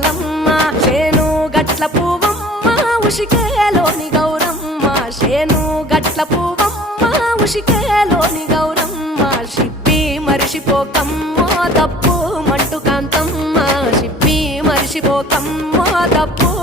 నిర్మలమ్మ శేను గట్ల పువ్వమ్మ ఉషికేలోని గౌరమ్మ శేను గట్ల పువ్వమ్మ ఉషికేలోని గౌరమ్మ షిప్పి మరిషిపోకమ్మ తప్పు మంటు కాంతమ్మ షిప్పి మరిషిపోకమ్మ తప్పు